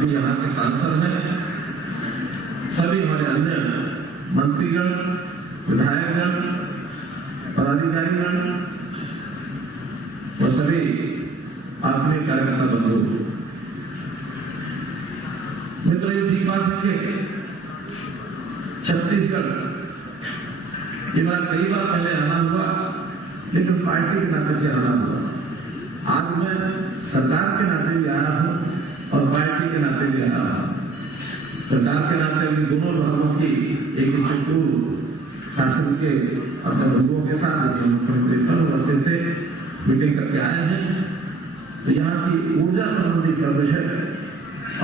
अभी यहाँ के सांसद हैं, सभी हमारे अन्य मंत्रीगण, विधायकगण, पदाधिकारीगण और सभी आत्मीय कार्यकर्ता बंधु मित्रों, ये ठीक बात है कि छत्तीसगढ़ ये मेरा कई बार पहले आना हुआ, लेकिन पार्टी के नाते से आना हुआ। आज मैं सरकार के नाते भी आया हूं और पार्टी के नाते भी आया हूं। सरकार के नाते अपने दोनों भागों की एक पूर्व शासन के अपने बंधुओं के साथ मुख्यमंत्री फल थे मीटिंग करके आए हैं। तो यहाँ की ऊर्जा संबंधी सर्वेक्षण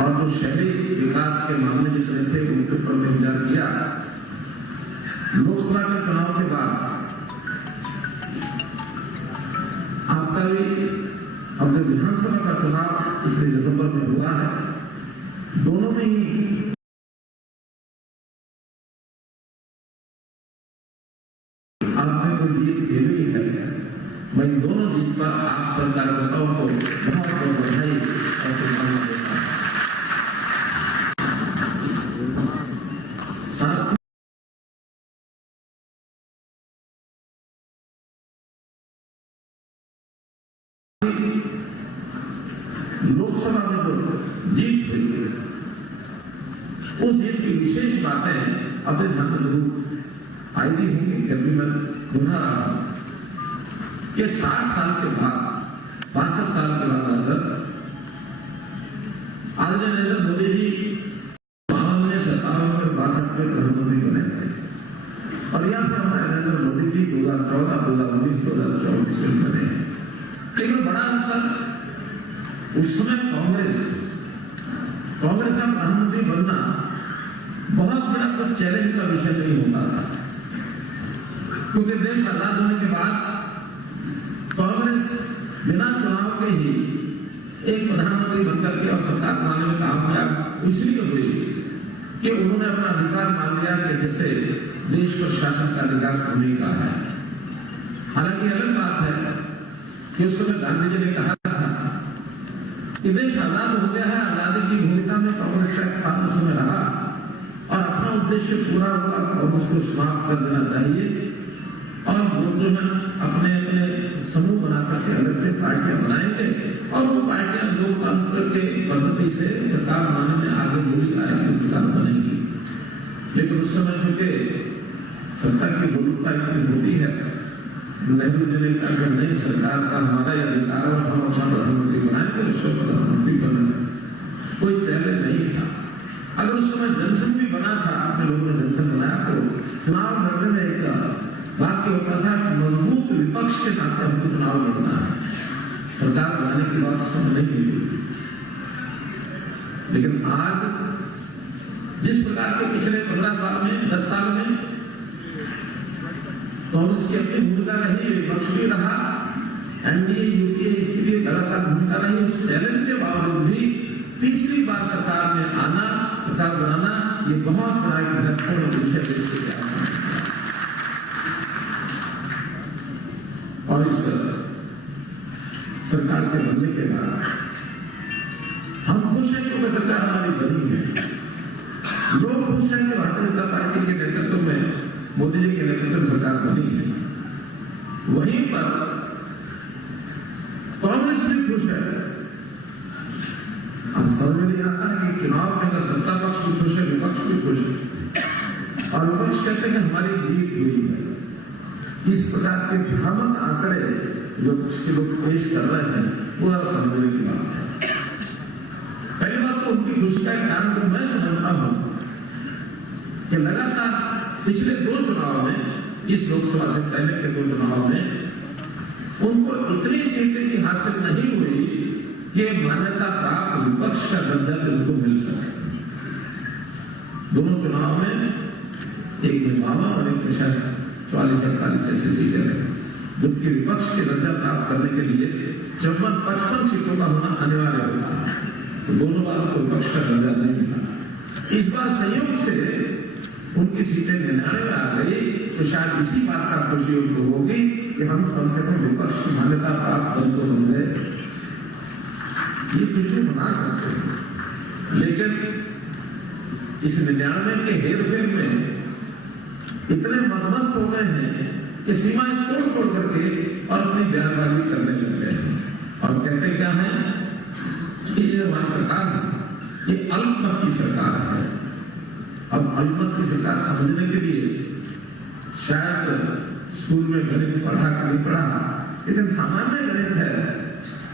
और जो शहरी विकास के मामले जितने थे उनके ऊपर में विचार किया। लोकसभा के चुनाव के बाद आपका भी अपने विधानसभा का चुनाव इसलिए दिसंबर में हुआ है। दोनों में ही आपने जो जीत खेली है, मैं इन दोनों जीत पर आप सब कार्यकर्ताओं को बहुत बहुत बधाई और शुभकामनाएं देता हूं। लोकसभा में जो जीत हुई है, उस जीत की विशेष बातें अपने ध्यान में जरूर आई दी होंगी। कभी मैं दोहरा रहा हूं कि 60 साल के बाद, 62 साल के बाद आदरणीय नरेंद्र मोदी जी 57 में 62 में प्रधानमंत्री बने थे और यहाँ पर हमारे नरेंद्र मोदी जी 2014, 2019, 2024 में बने। लेकिन बड़ा अंतर, उस समय कांग्रेस का प्रधानमंत्री बनना बहुत बड़ा कुछ चैलेंज का विषय नहीं होता था, क्योंकि देश आजाद होने के बाद कांग्रेस बिना चुनाव के ही एक प्रधानमंत्री बनकर के और सरकार बनाने में कामयाब इसलिए हुई कि उन्होंने अपना अधिकार मान लिया कि जैसे देश पर शासन का अधिकार होने का है। हालांकि अलग बात है कि उस समय गांधी जी ने कहा कि देश आजाद हो गया है, आजादी की भूमिका में कांग्रेस का एक स्थान उसमें रहा और अपना उद्देश्य पूरा हुआ, कांग्रेस को समाप्त कर देना चाहिए और लोग जो है अपने अपने समूह बना करके अलग से पार्टियां बनाएंगे और वो पार्टियां लोकतंत्र के पद्धति से सरकार बनाने में आगे बोली आएगी, सरकार बनेगी। लेकिन उस समय चूंकि सत्ता की बहुलता इतनी होती है, नेहरू जी ने कहा कि नई सरकार का हमारा यह अधिकार और हम अपना प्रधानमंत्री बनाएंगे, उसको प्रधानमंत्री बनाएंगे। कोई चैलेंज नहीं था। अगर उस समय जनसंघ भी बना था, आपने लोगों ने जनसंघ बनाया, तो चुनाव लड़ने में एक वाक्य होता था कि मजबूत विपक्ष के नाते हमको चुनाव लड़ना है। सरकार बनाने की बात समझ नहीं मिली। लेकिन आज जिस प्रकार के पिछले 15 साल में, 10 साल में कांग्रेस की अपनी भूमिका रही, विपक्ष भी रहा, एनडीए यूपीए इसके लिए लगातार भूमिका रही, उस चैलेंज के बावजूद भी तीसरी बार सरकार में आना, सरकार बनाना, ये बहुत बड़ा एक महत्वपूर्ण विषय देश के लिए। और इस सरकार के बनने के बाद हम खुश हैं क्योंकि सरकार हमारी बनी है। लोग खुश हैं कि भारतीय जनता पार्टी के नेतृत्व में, मोदी जी के नेतृत्व में सरकार बनी है। वहीं पर कांग्रेस भी खुश है। अब समझ में नहीं आता है कि चुनाव के अंदर सत्ता पक्ष भी खुश है, विपक्ष भी खुश है और विपक्ष कहते हैं कि हमारी जीत हुई है। इस प्रकार के भ्रामक आंकड़े जो लोग पेश कर रहे हैं, वो समझने की बात है। पहली बात तो उनकी खुशी का कारण तो मैं समझता हूं कि लगातार पिछले 2 चुनाव में, इस लोकसभा से पहले के 2 चुनाव में उनको इतनी सीटें की हासिल नहीं हुई कि मान्यता प्राप्त विपक्ष का दर्जा उनको मिल सके। दोनों चुनाव में एक में 52 और एक में 44-48 ऐसी सीटें रही, जबकि विपक्ष के दर्जा प्राप्त करने के लिए 54-55 सीटों का होना अनिवार्य होता है। तो दोनों बार को विपक्ष का दर्जा नहीं मिला। इस बार संयोग से उनकी सीटें 99 में आ गई, तो शायद इसी बात का खुशी उनको होगी कि हम कम से कम विपक्ष की मान्यता प्राप्त दल को बन गए। ये खुशी मना सकते हैं, लेकिन इस 99 के हेरफेर में इतने मदमस्त हो गए हैं कि सीमाएं तोड़ तोड़ करके और अपनी बयानबाजी करने लग गए हैं और कहते क्या है कि ये हमारी सरकार है, ये अल्पमत की सरकार है। अब अल्पमत की सरकार समझने के लिए शायद स्कूल में गणित पढ़ा कि नहीं पढ़ा, लेकिन सामान्य गणित है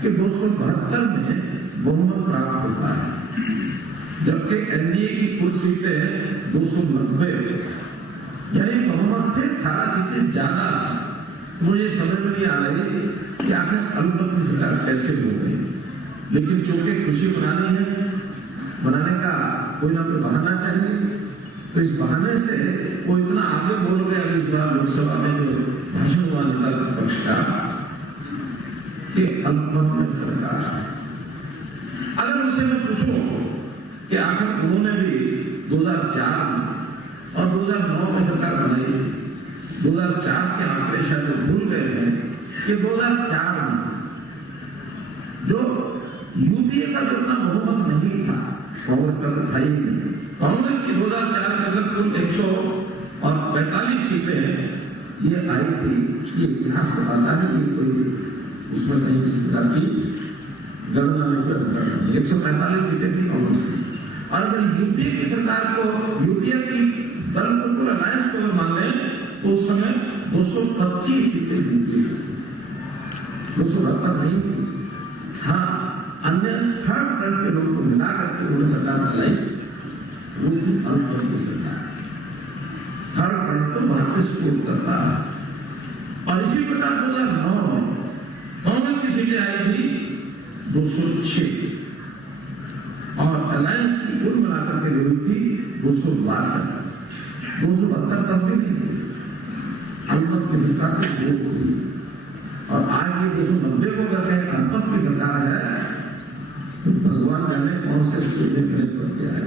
कि 272 में बहुमत प्राप्त होता है, जबकि एनडीए की कुल सीटें 290, यानी बहुमत से 18 सीटें ज्यादा। मुझे समझ में नहीं आ रही कि आखिर अल्पमत की सरकार कैसे हो गई, लेकिन चूंकि खुशी मनाने का कोई ना कोई बहाना चाहिए, तो इस बहाने से वो इतना आगे बोल गया इस बार लोकसभा में जो भाषण हुआ नेता प्रतिपक्ष का कि अल्पमत में सरकार है। अगर उनसे मैं पूछूं कि आखिर उन्होंने भी 2004 और 2009 में सरकार बनाई, 2004 के आंकड़े शायद भूल गए हैं कि 2004 में जो यूपीए का जो इतना बहुमत नहीं था, कांग्रेस का तो था ही नहीं। कांग्रेस की 2004 में अगर कुल 145 सीटें ये आई थी, ये इतिहास बताता है, ये कोई उसमें कहीं किसी प्रकार की गणना नहीं, 145 सीटें थी कांग्रेस की। और अगर यूपीए की सरकार को, यूपीए की दल को, पूरा अलायंस को मान लें तो उस समय 225 सीटें यूपीए की, 272 नहीं थी। हाँ, अन्य थर्ड फ्रंट के लोगों को मिला करके उन्होंने सरकार चलाई, वो थी अल्पमत की सरकार। थर्ड फ्रंट को बाहर से सपोर्ट करता है। और इसी प्रकार 2009 में कांग्रेस की सीटें आई थी 206 और अलायंस की कुल मिलाकर के हुई थी 262, 272 तक भी नहीं थी। अल्पमत की सरकार की वोट हुई और आज ये 290 को करके अल्पमत की सरकार है, तो भगवान जाने कौन से स्कूल में गणित करके आए।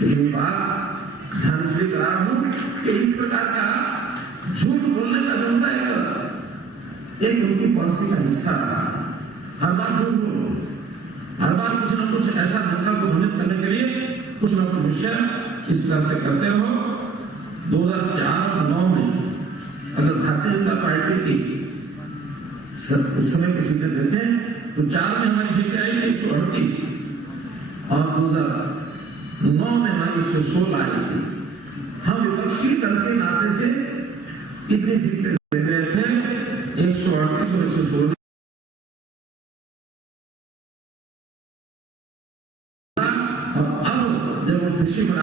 लेकिन ये बात ध्यान से करा हूं कि इस प्रकार का झूठ बोलने का जनता एक उनकी पॉलिसी का हिस्सा था। हर बार झूठ बोलो, हर बार कुछ न कुछ ऐसा जनता को भ्रमित करने के लिए कुछ न कुछ विषय इस तरह से करते रहो। 2004 और 2009 में अगर भारतीय जनता पार्टी की उस समय की सीटें देखें तो 4 में हमारी सीटें आई थी 138 और 2009 में हमारी 116 आई थी। हम विपक्षी दल के नाते से कितनी सीटें दे रहे थे, 138 और 116। अब जब वो कृषि बना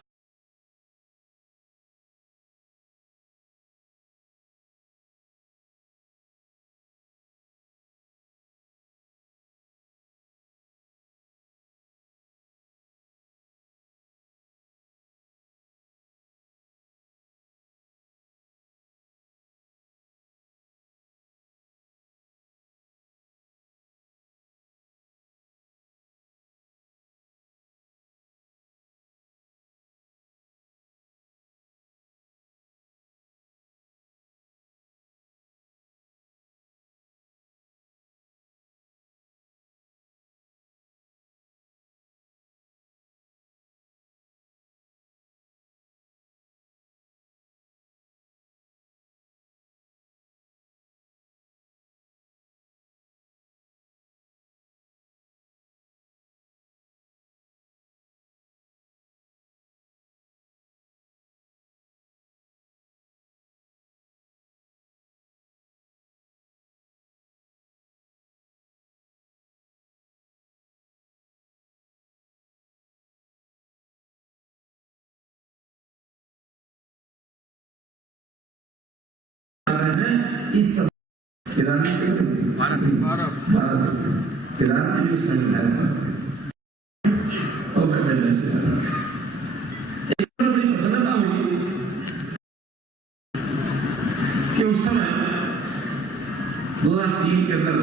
इस सब किराने के 12 किराने भी संख्या और बैठे प्रसन्नता हुई कि उस समय 2003 के अंदर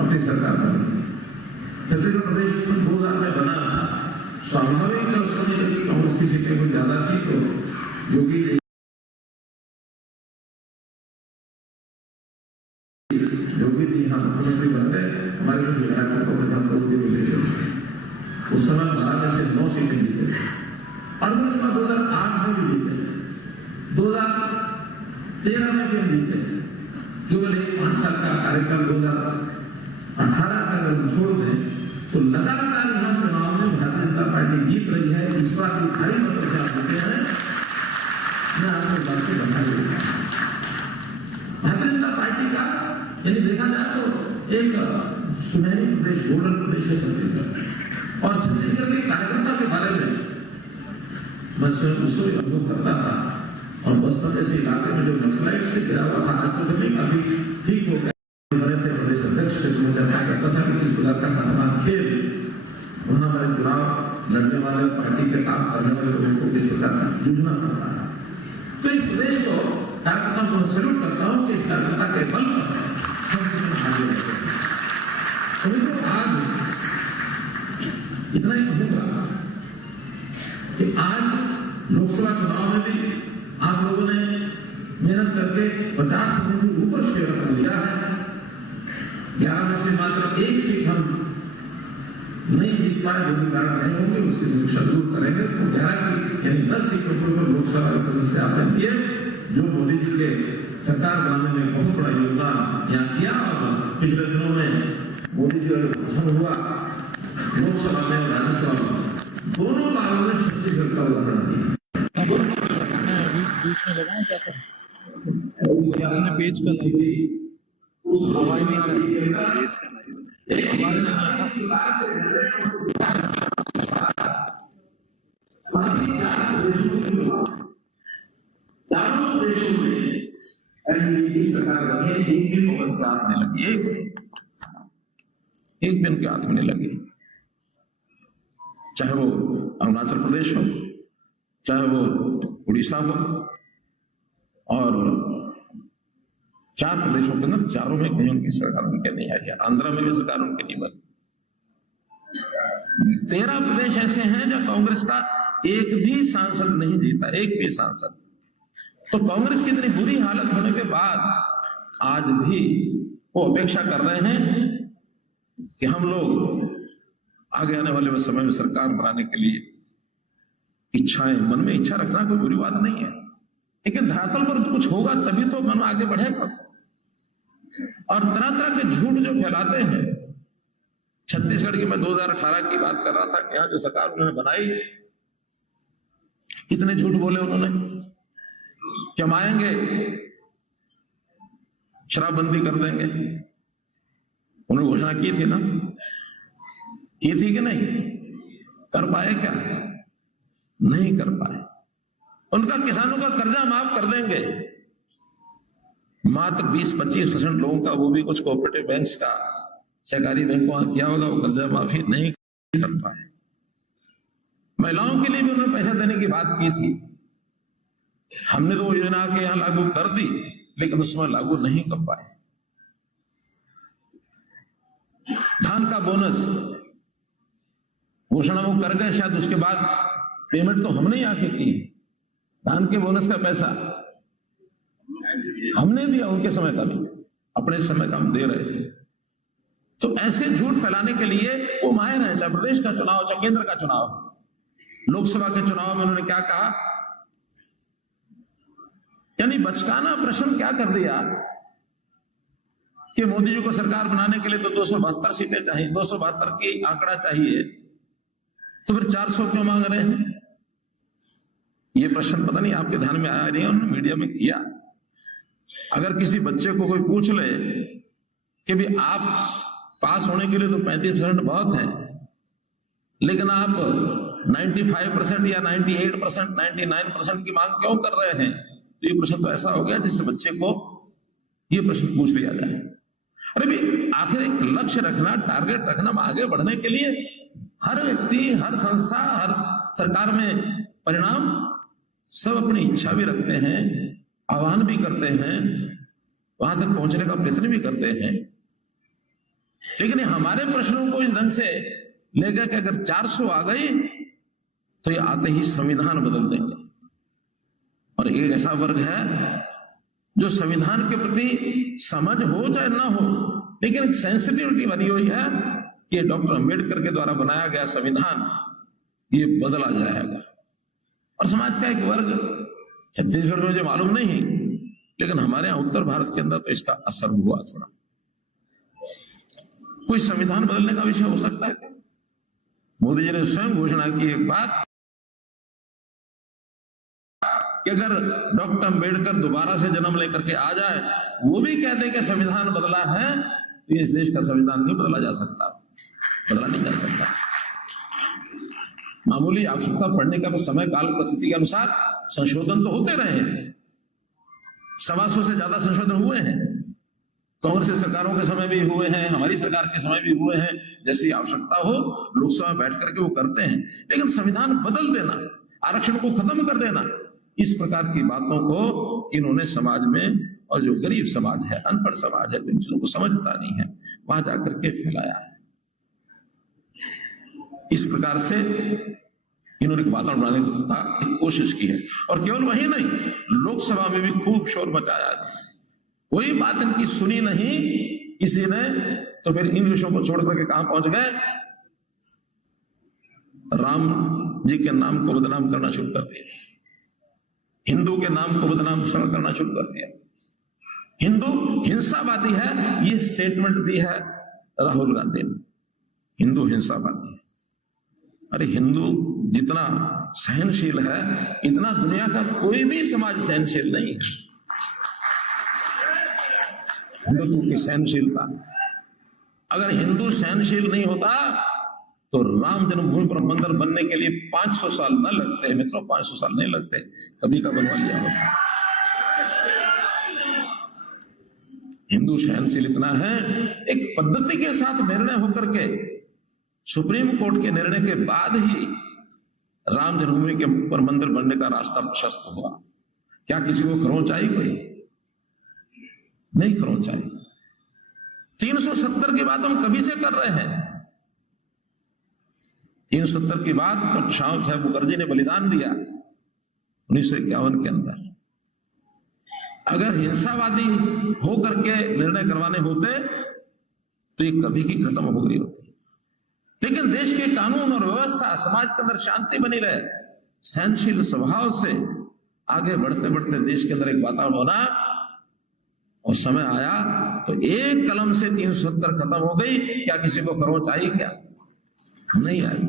अपनी सरकार बनी। छत्तीसगढ़ प्रदेश 2000 में बना था। स्वाभाविक है उस समय जब कांग्रेस की सीटें कुछ ज्यादा थी तो योगी जी हम मुख्यमंत्री बन गए, हमारे कुछ विधायकों को हमको भी मिले। उस समय महाराज से 9 सीटें जीते और उस समय 2008 में भी जीते, 2013 में भी हम जीते। केवल एक 5 साल का कार्यकाल 2018 का अगर हम छोड़ दें तो लगातार यहां चुनाव में भारतीय जनता पार्टी जीत रही है। इस बार जो भारी मतों से आप जीते हैं, मैं आपको बात को बता दूंगा। भारतीय जनता पार्टी का यदि देखा जाए तो एक सुनहरी प्रदेश, गोल्डन प्रदेश है छत्तीसगढ़। और छत्तीसगढ़ के कार्यकर्ता के बारे में मैं स्वयं उससे अनुभव करता था। और बस्तर जैसे इलाके में जो नक्सलाइट से गिरा हुआ था, आज तो जमीन काफी ठीक हो गया। बड़े थे प्रदेश अध्यक्ष से मैं चर्चा करता था कि किस प्रकार का खतरनाक खेल वहां हमारे चुनाव लड़ने वाले पार्टी के काम करने वाले लोगों को किस प्रकार से जूझना पड़ता है। तो इस प्रदेश को कार्यकर्ताओं को सैल्यूट करता हूं कि इस कार्यकर्ता के बल पर आज इतना ही कहूंगा कि आज लोकसभा चुनाव में भी आप लोगों ने मेहनत करके 50% से ऊपर शेयर कर लिया है। 11 में से मात्र 1 सीट हम नहीं जीत पाए, जो भी कारण नहीं होंगे उसकी समीक्षा जरूर करेंगे। तो 11 की यानी 10 सीटों पर लोकसभा के सदस्य आपने दिए, जो मोदी जी के सरकार बनाने में बहुत बड़ा योगदान यहाँ किया। और पिछले दिनों में मोदी जी का भाषण हुआ लोकसभा में और राज्यसभा में, दोनों बारों में छत्तीसगढ़ का उदाहरण दिया। बीच में लगाएं क्या करें, पेज का आवाज नहीं आ रहा, चारों देशों में एनडीए सरकार बनी है, एक भी कांग्रेस के हाथ में लगी, एक भी उनके हाथ में नहीं लगी। चाहे वो अरुणाचल प्रदेश हो, चाहे वो उड़ीसा हो, और 4 प्रदेशों के अंदर चारों में कहीं उनकी सरकार उनके नहीं आई है। आंध्र में भी सरकार उनके नहीं बनी। 13 प्रदेश ऐसे हैं जहां कांग्रेस का एक भी सांसद नहीं जीता, एक भी सांसद। तो कांग्रेस की इतनी बुरी हालत होने के बाद आज भी वो अपेक्षा कर रहे हैं कि हम लोग आगे आने वाले समय में सरकार बनाने के लिए इच्छाएं, मन में इच्छा रखना कोई बुरी बात नहीं है, लेकिन धरातल पर तो कुछ होगा तभी तो मन आगे बढ़ेगा। और तरह तरह के झूठ जो फैलाते हैं, छत्तीसगढ़ की मैं 2018 की बात कर रहा था कि यहाँ जो सरकार उन्होंने बनाई, कितने झूठ बोले उन्होंने कि हम आएंगे शराबबंदी कर देंगे। उन्होंने घोषणा की थी ना, की थी कि नहीं? कर पाए क्या? नहीं कर पाए। उनका किसानों का कर्जा माफ कर देंगे, मात्र 20-25% लोगों का, वो भी कुछ कोऑपरेटिव बैंक्स का, सहकारी बैंकों का किया होगा, वो कर्जा माफी नहीं कर पाए। महिलाओं के लिए भी उन्होंने पैसा देने की बात की थी। हमने तो योजना के यहां लागू कर दी, लेकिन उसमें लागू नहीं कर पाए। धान का बोनस घोषणा वो कर गए, शायद उसके बाद पेमेंट तो हमने ही आके की। धान के बोनस का पैसा हमने दिया, उनके समय का भी, अपने समय का हम दे रहे थे। तो ऐसे झूठ फैलाने के लिए वो माहिर है, चाहे प्रदेश का चुनाव, चाहे केंद्र का चुनाव। लोकसभा के चुनाव में उन्होंने क्या कहा, यानी बचकाना प्रश्न क्या कर दिया कि मोदी जी को सरकार बनाने के लिए तो 272 सीटें चाहिए, 272 की आंकड़ा चाहिए, तो फिर 400 क्यों मांग रहे हैं? ये प्रश्न पता नहीं आपके ध्यान में आया नहीं, उन्होंने मीडिया में किया। अगर किसी बच्चे को कोई पूछ ले कि भी आप पास होने के लिए तो 35% बहुत है, लेकिन आप 95% या 98%, 99% की मांग क्यों कर रहे हैं? तो ये प्रश्न तो ऐसा हो गया जिससे बच्चे को ये प्रश्न पूछ लिया जाए। अरे भी आखिर एक लक्ष्य रखना, टारगेट रखना, आगे बढ़ने के लिए हर व्यक्ति, हर संस्था, हर सरकार में परिणाम सब अपनी इच्छा भी रखते हैं, आह्वान भी करते हैं, वहां तक पहुंचने का प्रयत्न भी करते हैं। लेकिन हमारे प्रश्नों को इस ढंग से लेकर के अगर 400 आ गई तो ये आते ही संविधान बदल देंगे। और एक ऐसा वर्ग है जो संविधान के प्रति समझ हो चाहे ना हो, लेकिन एक सेंसिटिविटी बनी हुई है कि डॉक्टर अंबेडकर के द्वारा बनाया गया संविधान ये बदला जाएगा। और समाज का एक वर्ग, छत्तीसगढ़ में मुझे मालूम नहीं, लेकिन हमारे यहाँ उत्तर भारत के अंदर तो इसका असर हुआ थोड़ा। कोई संविधान बदलने का विषय हो सकता है क्या? मोदी जी ने स्वयं घोषणा की एक बात कि अगर डॉक्टर अंबेडकर दोबारा से जन्म लेकर के आ जाए, वो भी कह दे कि संविधान बदला है, तो इस देश का संविधान नहीं बदला जा सकता, बदला नहीं जा सकता। मामूली आवश्यकता पड़ने का समय काल परिस्थिति के अनुसार संशोधन तो होते रहे हैं, 125 से ज्यादा संशोधन हुए हैं, कांग्रेस सरकारों के समय भी हुए हैं, हमारी सरकार के समय भी हुए हैं। जैसी आवश्यकता हो लोकसभा में बैठ करके वो करते हैं, लेकिन संविधान बदल देना, आरक्षण को खत्म कर देना, इस प्रकार की बातों को इन्होंने समाज में, और जो गरीब समाज है, अनपढ़ समाज है, जिन चीजों को समझता नहीं है, वहां जाकर के फैलाया है। इस प्रकार से इन्होंने एक वातावरण बनाने की कोशिश की है। और केवल वही नहीं, लोकसभा में भी खूब शोर मचाया, कोई बात इनकी सुनी नहीं किसी ने, तो फिर इन विषयों को छोड़ करके कहां पहुंच गए? राम जी के नाम को बदनाम करना शुरू कर दिया, हिंदू के नाम को बदनाम करना शुरू कर दिया। हिंदू हिंसावादी है, ये स्टेटमेंट दी है राहुल गांधी ने, हिंदू हिंसावादी है। अरे हिंदू जितना सहनशील है, इतना दुनिया का कोई भी समाज सहनशील नहीं है। हिंदुत्व की सहनशीलता, अगर हिंदू सहनशील नहीं होता तो राम जन्मभूमि पर मंदिर बनने के लिए 500 साल न लगते मित्रों, 500 साल नहीं लगते, कभी का बनवा लिया होता। हिंदू सहनशील इतना है, एक पद्धति के साथ निर्णय होकर के सुप्रीम कोर्ट के निर्णय के बाद ही राम जन्मभूमि के पर मंदिर बनने का रास्ता प्रशस्त हुआ। क्या किसी को खरोंच आई? कोई नहीं खरोंच आई। 370 की बात हम कभी से कर रहे हैं। 370 की बात तो श्याम साहब मुखर्जी ने बलिदान दिया 1951 के अंदर। अगर हिंसावादी होकर के निर्णय करवाने होते तो ये कभी की खत्म हो गई होती। लेकिन देश के कानून और व्यवस्था, समाज के अंदर शांति बनी रहे, सहनशील स्वभाव से आगे बढ़ते बढ़ते देश के अंदर एक वातावरण बना, और समय आया तो एक कलम से 370 खत्म हो गई। क्या किसी को खरोंच आई? क्या नहीं आई।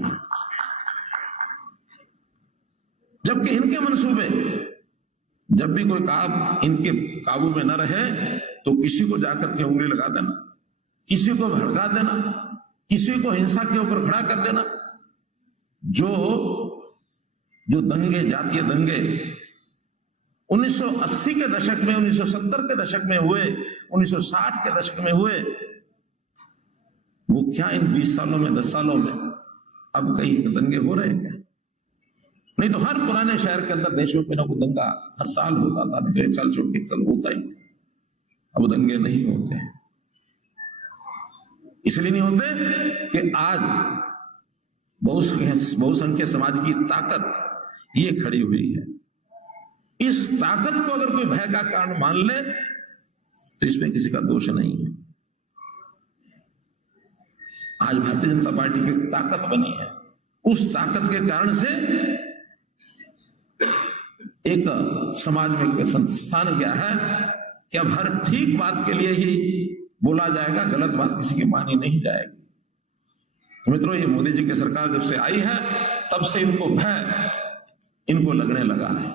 जबकि इनके मंसूबे, जब भी कोई काम इनके काबू में न रहे तो किसी को जाकर के उंगली लगा देना, किसी को भड़का देना, किसी को हिंसा के ऊपर खड़ा कर देना। जो दंगे, जातीय दंगे 1980 के दशक में, 1970 के दशक में हुए, 1960 के दशक में हुए, वो क्या इन 20 सालों में, 10 सालों में अब कई दंगे हो रहे हैं क्या? नहीं तो हर पुराने शहर के अंदर देश में कोई ना कोई दंगा हर साल होता था, नहीं तो 1 साल छोड़ के 1 साल होता ही। अब दंगे नहीं होते हैं। इसलिए नहीं होते कि आज बहुसंख्यक समाज की ताकत ये खड़ी हुई है। इस ताकत को अगर कोई भय का कारण मान ले तो इसमें किसी का दोष नहीं है। आज भारतीय जनता पार्टी की ताकत बनी है, उस ताकत के कारण से एक समाज में एक संस्थान गया है कि अब हर ठीक बात के लिए ही बोला जाएगा, गलत बात किसी की मानी नहीं जाएगी। तो मित्रों, ये मोदी जी की सरकार जब से आई है तब से इनको भय इनको लगने लगा है,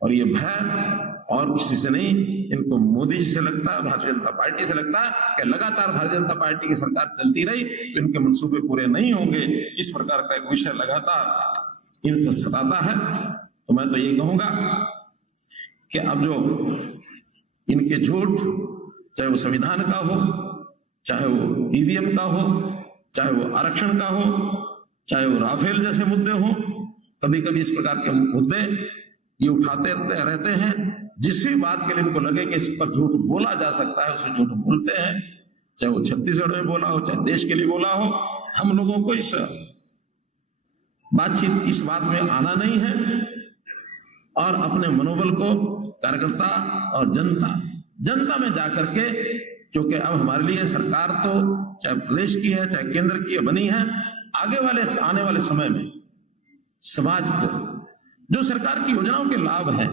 और ये भय और किसी से नहीं, इनको मोदी जी से लगता है, भारतीय जनता पार्टी से लगता है कि लगातार भारतीय जनता पार्टी की सरकार चलती रही तो इनके मंसूबे पूरे नहीं होंगे। इस प्रकार का एक विषय लगातार इनको सताता है। तो मैं तो ये कहूंगा कि अब जो इनके झूठ, चाहे वो संविधान का हो, चाहे वो ईवीएम का हो, चाहे वो आरक्षण का हो, चाहे वो राफेल जैसे मुद्दे हो, कभी कभी इस प्रकार के मुद्दे ये उठाते रहते हैं। जिस भी बात के लिए इनको लगे कि इस पर झूठ बोला जा सकता है उसमें झूठ बोलते हैं, चाहे वो छत्तीसगढ़ में बोला हो, चाहे देश के लिए बोला हो। हम लोगों को इस बातचीत, इस बात में आना नहीं है, और अपने मनोबल को कार्यकर्ता और जनता में जाकर के क्योंकि अब हमारे लिए सरकार तो चाहे प्रदेश की है चाहे केंद्र की है बनी है, आने वाले समय में समाज को जो सरकार की योजनाओं के लाभ हैं,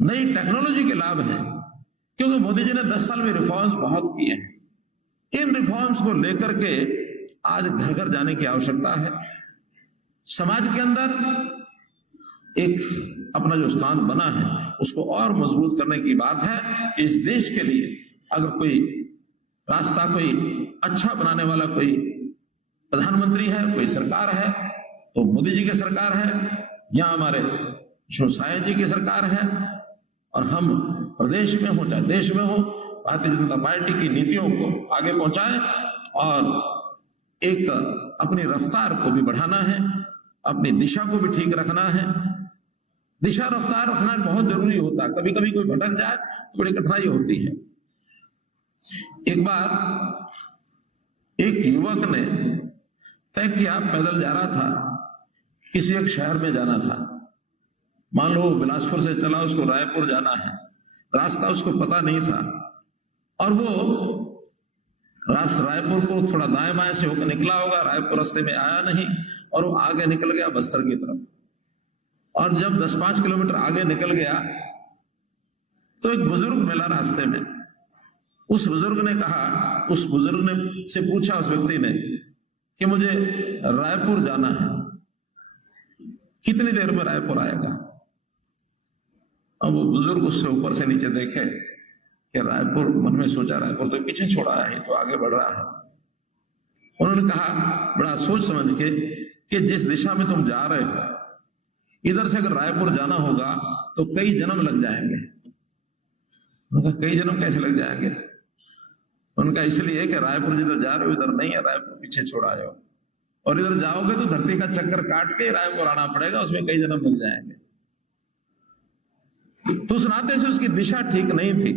नई टेक्नोलॉजी के लाभ हैं, क्योंकि मोदी जी ने 10 साल में रिफॉर्म्स बहुत किए हैं, इन रिफॉर्म्स को लेकर के आज घर घर जाने की आवश्यकता है। समाज के अंदर एक अपना जो स्थान बना है उसको और मजबूत करने की बात है। इस देश के लिए अगर कोई रास्ता, कोई अच्छा बनाने वाला कोई प्रधानमंत्री है, कोई सरकार है, तो मोदी जी की सरकार है, या हमारे साय जी की सरकार है। और हम प्रदेश में हो चाहे देश में हो, भारतीय जनता पार्टी की नीतियों को आगे पहुंचाएं और एक अपनी रफ्तार को भी बढ़ाना है, अपनी दिशा को भी ठीक रखना है। दिशा रफ्तार रखना बहुत जरूरी होता है। कभी कभी कोई भटक जाए तो बड़ी कठिनाई होती है। एक बार एक युवक ने तय किया, पैदल जा रहा था, किसी एक शहर में जाना था, मान लो बिलासपुर से चला, उसको रायपुर जाना है, रास्ता उसको पता नहीं था और वो रायपुर को थोड़ा दाएं बाएं से होकर निकला होगा, रायपुर रास्ते में आया नहीं और वो आगे निकल गया बस्तर की तरफ। और जब 10-5 किलोमीटर आगे निकल गया तो एक बुजुर्ग मिला रास्ते में। उस बुजुर्ग ने कहा, उस बुजुर्ग ने से पूछा उस व्यक्ति ने कि मुझे रायपुर जाना है, कितनी देर में रायपुर आएगा? अब वो बुजुर्ग उससे ऊपर से नीचे देखे कि रायपुर, मन में सोचा रायपुर तो पीछे छोड़ा है, तो आगे बढ़ रहा है। उन्होंने कहा बड़ा सोच समझ के कि जिस दिशा में तुम जा रहे हो, इधर से अगर रायपुर जाना होगा तो कई जन्म लग जाएंगे। उनका कई जन्म कैसे लग जाएंगे? उनका इसलिए कि रायपुर जिधर जा रहे हो इधर नहीं है, रायपुर पीछे छोड़ा है, और इधर जाओगे तो धरती का चक्कर काट के रायपुर आना पड़ेगा, उसमें कई जन्म लग जाएंगे। तो उस नाते से उसकी दिशा ठीक नहीं थी।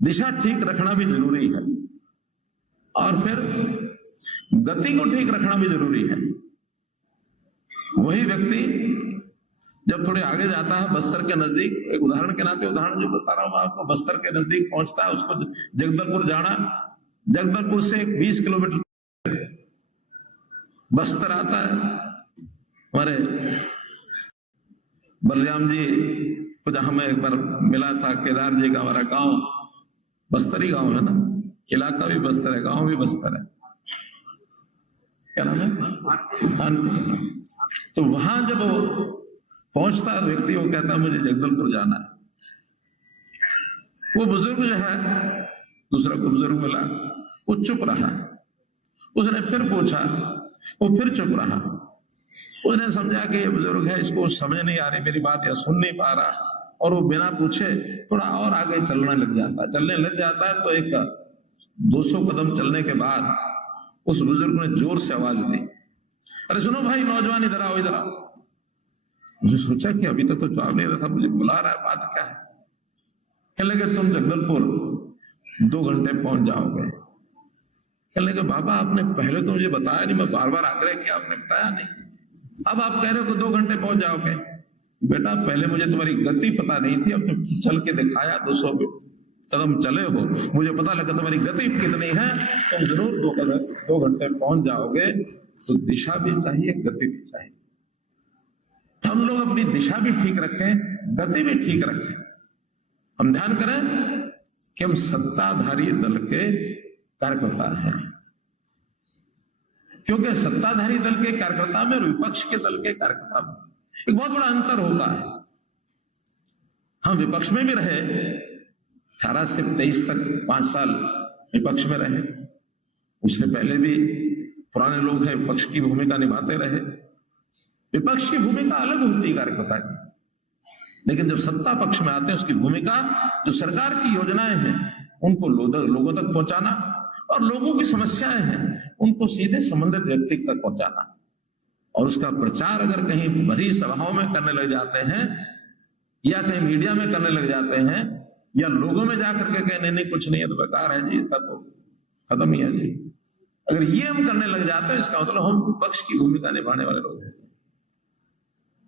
दिशा ठीक रखना भी जरूरी है और फिर गति को ठीक रखना भी जरूरी है। वही व्यक्ति जब थोड़े आगे जाता है, बस्तर के नजदीक, एक उदाहरण के नाते उदाहरण जो बता रहा हूं मैं आपको, बस्तर के नजदीक पहुंचता है, उसको जगदलपुर जाना, जगदलपुर से 20 किलोमीटर बस्तर आता है। हमारे बलराम जी को जहां मैं एक बार मिला था, केदार जी का हमारा गांव बस्तर ही गांव है ना, इलाका भी बस्तर है, गांव भी बस्तर है, क्या नाम है? तो वहां जब वो पहुंचता व्यक्ति, वो कहता मुझे जगदलपुर जाना है। वो बुजुर्ग जो है, दूसरा को बुजुर्ग मिला, वो चुप रहा। उसने फिर पूछा, वो फिर चुप रहा। उसने समझा कि ये बुजुर्ग है, इसको समझ नहीं आ रही मेरी बात या सुन नहीं पा रहा, और वो बिना पूछे थोड़ा और आगे चलने लग जाता है। तो एक 200 कदम चलने के बाद उस बुजुर्ग ने जोर से आवाज दी, अरे सुनो भाई नौजवान, इधर आओ, इधर आओ। मुझे सोचा कि अभी तक तो जवाब नहीं रहा था, मुझे बुला रहा है, बात क्या है? कहने लगे तुम जगदलपुर 2 घंटे पहुंच जाओगे। कहने लगे बाबा आपने पहले तो मुझे बताया नहीं, मैं बार बार आग्रह किया, आपने बताया नहीं, अब आप कह रहे हो कि 2 घंटे पहुंच जाओगे। बेटा पहले मुझे तुम्हारी गति पता नहीं थी, अब तुम चल के दिखाया, 200 कदम चले हो, मुझे पता लगा तुम्हारी गति कितनी है, तुम जरूर 2 घंटे पहुंच जाओगे। तो दिशा भी चाहिए, गति भी चाहिए। हम लोग अपनी दिशा भी ठीक रखें, गति भी ठीक रखें। हम ध्यान करें कि हम सत्ताधारी दल के कार्यकर्ता हैं, क्योंकि सत्ताधारी दल के कार्यकर्ता में और विपक्ष के दल के कार्यकर्ता में एक बहुत बड़ा अंतर होता है। हम विपक्ष में भी रहे, 18 से 23 तक 5 साल विपक्ष में रहे, उससे पहले भी पुराने लोग हैं, विपक्ष की भूमिका निभाते रहे। विपक्ष की भूमिका अलग होती है कार्यकर्ता की, लेकिन जब सत्ता पक्ष में आते हैं, उसकी भूमिका जो सरकार की योजनाएं हैं उनको लोगों तक पहुंचाना, और लोगों की समस्याएं हैं उनको सीधे संबंधित व्यक्ति तक पहुंचाना। और उसका प्रचार अगर कहीं बड़ी सभाओं में करने लग जाते हैं, या कहीं मीडिया में करने लग जाते हैं, या लोगों में जाकर के कहने नहीं कुछ नहीं है तो बेकार है जी, इसका तो खत्म ही है जी, अगर ये हम करने लग जाते हैं, इसका मतलब हम विपक्ष की भूमिका निभाने वाले लोग हैं।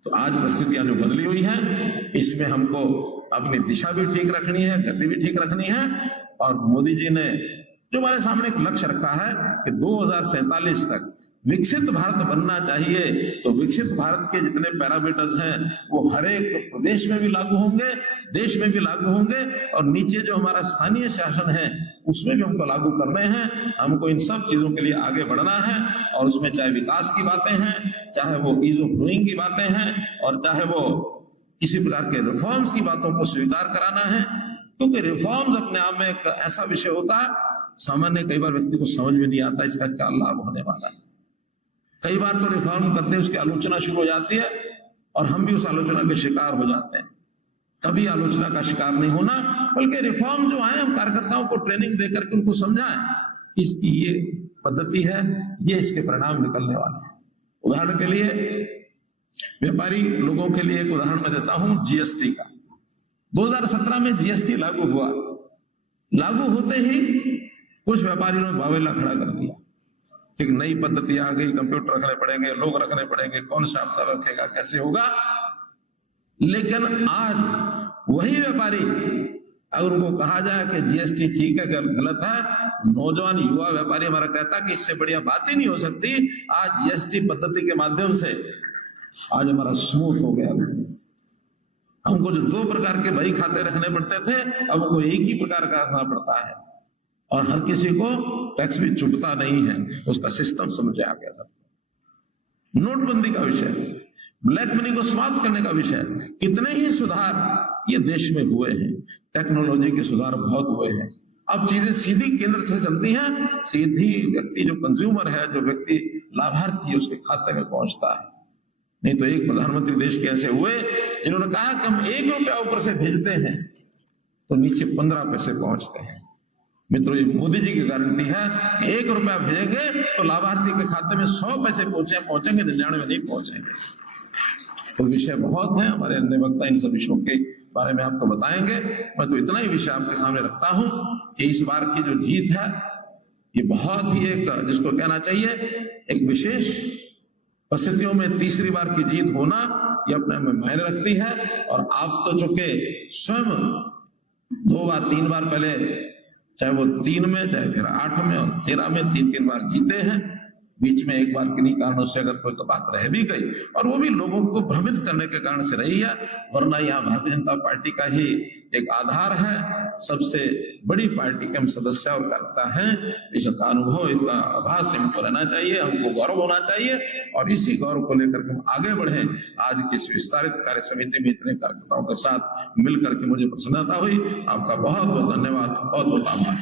तो आज परिस्थितियां जो बदली हुई हैं, इसमें हमको अपनी दिशा भी ठीक रखनी है, गति भी ठीक रखनी है, और मोदी जी ने जो हमारे सामने एक लक्ष्य रखा है कि 2047 तक विकसित भारत बनना चाहिए, तो विकसित भारत के जितने पैरामीटर्स हैं वो हर एक प्रदेश में भी लागू होंगे, देश में भी लागू होंगे, और नीचे जो हमारा स्थानीय शासन है उसमें भी हमको लागू करने हैं। हमको इन सब चीजों के लिए आगे बढ़ना है, और उसमें चाहे विकास की बातें हैं, चाहे वो ईज ऑफ डूइंग की बातें हैं, और चाहे वो किसी प्रकार के रिफॉर्म्स की बातों को स्वीकार कराना है। क्योंकि रिफॉर्म्स अपने आप में एक ऐसा विषय होता है, सामान्य कई बार व्यक्ति को समझ में नहीं आता इसका क्या लाभ होने वाला है। कई बार तो रिफॉर्म करते उसकी आलोचना शुरू हो जाती है और हम भी उस आलोचना के शिकार हो जाते हैं। कभी आलोचना का शिकार नहीं होना, बल्कि रिफॉर्म जो आए हम कार्यकर्ताओं को ट्रेनिंग देकर के उनको समझाएं कि इसकी ये पद्धति है, ये इसके परिणाम निकलने वाले हैं। उदाहरण के लिए व्यापारी लोगों के लिए एक उदाहरण मैं देता हूं जीएसटी का। 2017 में जीएसटी लागू हुआ। लागू होते ही कुछ व्यापारियों ने बावेला खड़ा कर दिया, एक नई पद्धति आ गई, कंप्यूटर रखने पड़ेंगे, लोग रखने पड़ेंगे, कौन सा आपका रखेगा, कैसे होगा। लेकिन आज वही व्यापारी अगर उनको कहा जाए कि जीएसटी ठीक है गलत है, नौजवान युवा व्यापारी हमारा कहता है कि इससे बढ़िया बात ही नहीं हो सकती। आज जीएसटी पद्धति के माध्यम से आज हमारा स्मूथ हो गया। हमको जो 2 प्रकार के बही खाते रखने पड़ते थे, अब हमको एक ही प्रकार का रखना पड़ता है, और हर किसी को टैक्स भी चुभता नहीं है, उसका सिस्टम समझ आ गया सब। नोटबंदी का विषय, ब्लैक मनी को समाप्त करने का विषय, कितने ही सुधार ये देश में हुए हैं, टेक्नोलॉजी के सुधार बहुत हुए हैं। अब चीजें सीधी केंद्र से चलती हैं, सीधी व्यक्ति जो कंज्यूमर है, जो व्यक्ति लाभार्थी है, उसके खाते में पहुंचता है। नहीं तो एक प्रधानमंत्री देश के ऐसे हुए जिन्होंने कहा कि हम 1 रुपया ऊपर से भेजते हैं तो नीचे 15 पैसे पहुंचते हैं। मित्रों, ये मोदी जी की गारंटी है, 1 रुपया भेजेंगे तो लाभार्थी के खाते में 100 पैसे पहुंचेंगे, 99 नहीं पहुंचेंगे। तो विषय बहुत है, हमारे अन्य वक्ता इन सब विषयों के बारे में आपको बताएंगे। मैं तो इतना ही विषय आपके सामने रखता हूं कि इस बार की जो जीत है ये बहुत ही एक, जिसको कहना चाहिए, एक विशेष परिस्थितियों में तीसरी बार की जीत होना ये अपने में मायने रखती है। और आप तो चुके स्वयं 2 बार 3 बार पहले, चाहे वो 3 में, चाहे फिर 8 में और 13 में 3 बार जीते हैं। बीच में एक बार किन्हीं कारणों से अगर कोई बात रह भी गई, और वो भी लोगों को भ्रमित करने के कारण से रही है, वरना यहाँ भारतीय जनता पार्टी का ही एक आधार है, सबसे बड़ी पार्टी के हम सदस्य और कार्यकर्ता हैं। इसका अनुभव, इसका आभास हमको रहना चाहिए, हमको गौरव होना चाहिए, और इसी गौरव को लेकर के हम आगे बढ़े। आज की इस विस्तारित कार्य समिति में इतने कार्यकर्ताओं के साथ मिलकर के मुझे प्रसन्नता हुई। आपका बहुत बहुत धन्यवाद, बहुत बहुत आभार।